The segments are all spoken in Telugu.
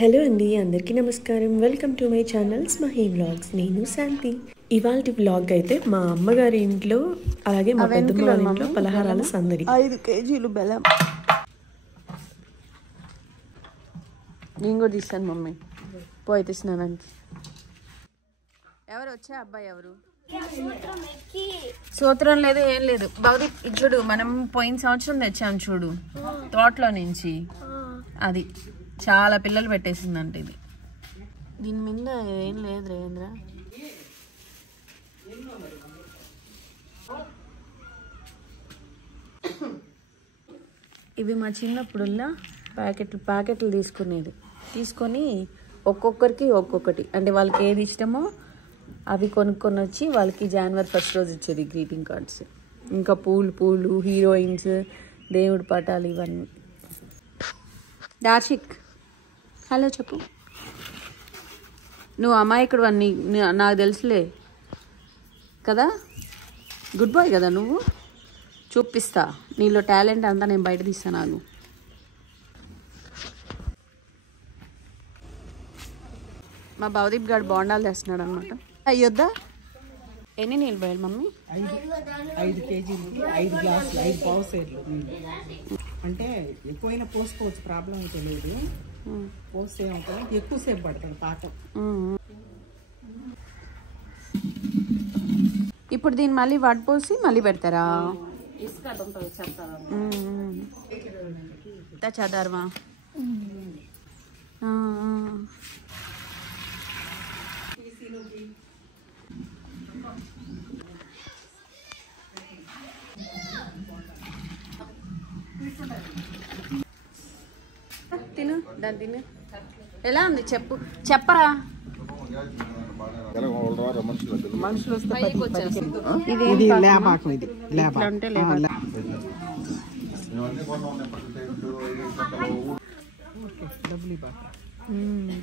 హలో అండి, అందరికీ నమస్కారం. వెల్కమ్ టు మై ఛానల్ స్మహీ వ్లాగ్స్. నేను శాంతి. ఇవాల్టి వ్లాగ్ అయితే మా అమ్మగారి ఇంట్లో అలాగే మా పెద్దమ్మ వాళ్ళ ఇంట్లో పలహారాల సందడి. 5 కేజీలు బెల్లం. నేను కూడా తీస్తాను మమ్మీ. పోయితే స్నానానికి. ఎవరు వచ్చా అబ్బాయి ఎవరు? సూత్రం లేదు, ఏం లేదు. బాగుది చూడు, మనం పోయిన సంవత్సరం తెచ్చాం చూడు తోటలో నుంచి. అది చాలా పిల్లలు పెట్టేసిందంట. ఇది దీని మీద ఏం లేదు రేంద్ర. ఇవి మా చిన్నప్పుడుల్లా ప్యాకెట్లు తీసుకొని ఒక్కొక్కరికి ఒక్కొక్కటి, అంటే వాళ్ళకి ఏది ఇష్టమో అవి కొనుక్కొని వచ్చి వాళ్ళకి జనవరి 1 రోజు ఇచ్చేది గ్రీటింగ్ కార్డ్స్. ఇంకా పూలు, హీరోయిన్స్, దేవుడి పటాలు ఇవన్నీ. దార్షిక్ హలో చెప్పు. నువ్వు అమాయకుడు అన్నీ నాకు తెలుసులే కదా, గుడ్ బాయ్ కదా నువ్వు. చూపిస్తా నీలో టాలెంట్ అంతా, నేను బయట తీస్తాను. నాకు మా భవదీప్ గారు బోండాలు తెస్తున్నాడు అనమాట. అయ్యొద్దా? ఎన్ని నీళ్ళు పోయాలి మమ్మీ? 5 కేజీలు 5 గ్లాసులు 5 పావు సైడ్లు. అంటే ఎక్కువైనా పోసుకోవచ్చు, ప్రాబ్లం అయితే లేదు. పోస్తే ఏమవుతుంది, ఎక్కువసేపు పడుతుంది పాకం. ఇప్పుడు దీన్ని మళ్ళీ వడపోసి మళ్ళీ పెడతారా? చదర్వా తిను, దాన్ని తిను. ఎలా ఉంది చెప్పరా. మనుషులు వస్తే ఇది లేపాకం. ఇది అంటే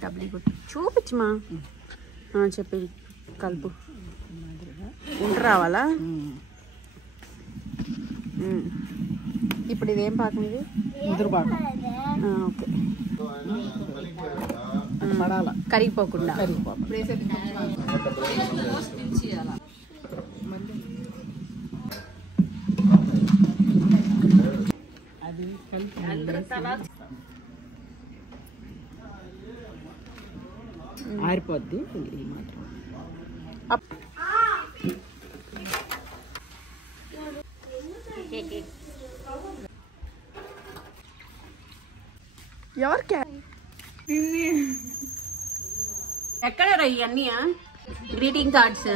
డబ్బులు చూపించమా. చెప్పి కలుపు. ఉంట రావాలా? ఇప్పుడు ఇదేం పాకం? ఇది ముదురు పాకం. ఓకే, కరిగిపోకుండా. ఆరిపోద్ది ఎవరికే ఎక్కడ ఇవన్నీ గ్రీటింగ్ కార్డ్స్?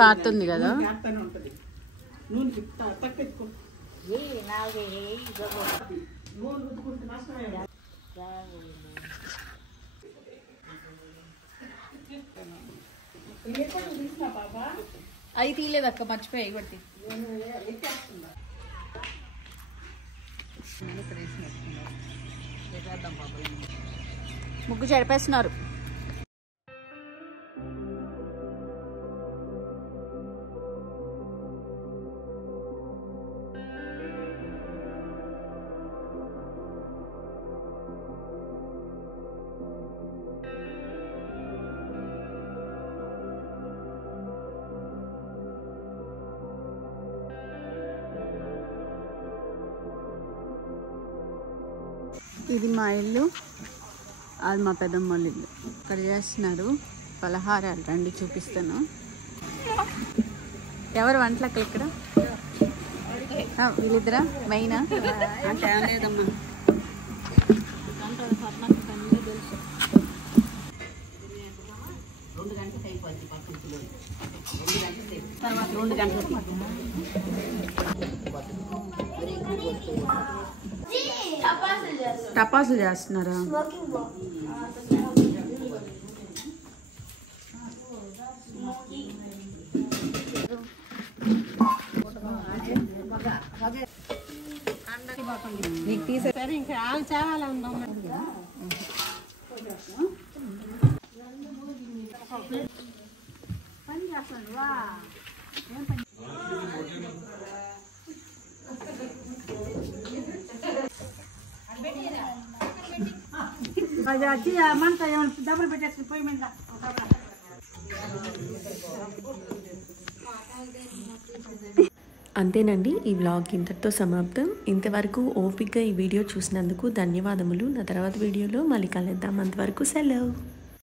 కారుతుంది కదా. అవి తీయలేదక్క, మర్చిపోయి కొట్టి. ముగ్గు చెడిపేస్తున్నారు. ఇది మా ఇల్లు, అది మా పెద్దమ్మ వాళ్ళ ఇల్లు. ఇక్కడ చేస్తున్నారు పలహారాలు. రండి చూపిస్తాను. ఎవరు వంటలక్క ఇక్కడ? వీళ్ళిద్దరా మెయినా? లేదమ్మా, 2 గంటలకి. టపాసులు చేస్తున్నారా? నీకు తీసేసరి ఇంకా చాలా అంతేనండి, ఈ వ్లాగ్ ఇంతటితో సమాప్తం. ఇంతవరకు ఓపిక్గా ఈ వీడియో చూసినందుకు ధన్యవాదములు. నా తర్వాత వీడియోలో మళ్ళీ కలుద్దాం. అంతవరకు సెలవు.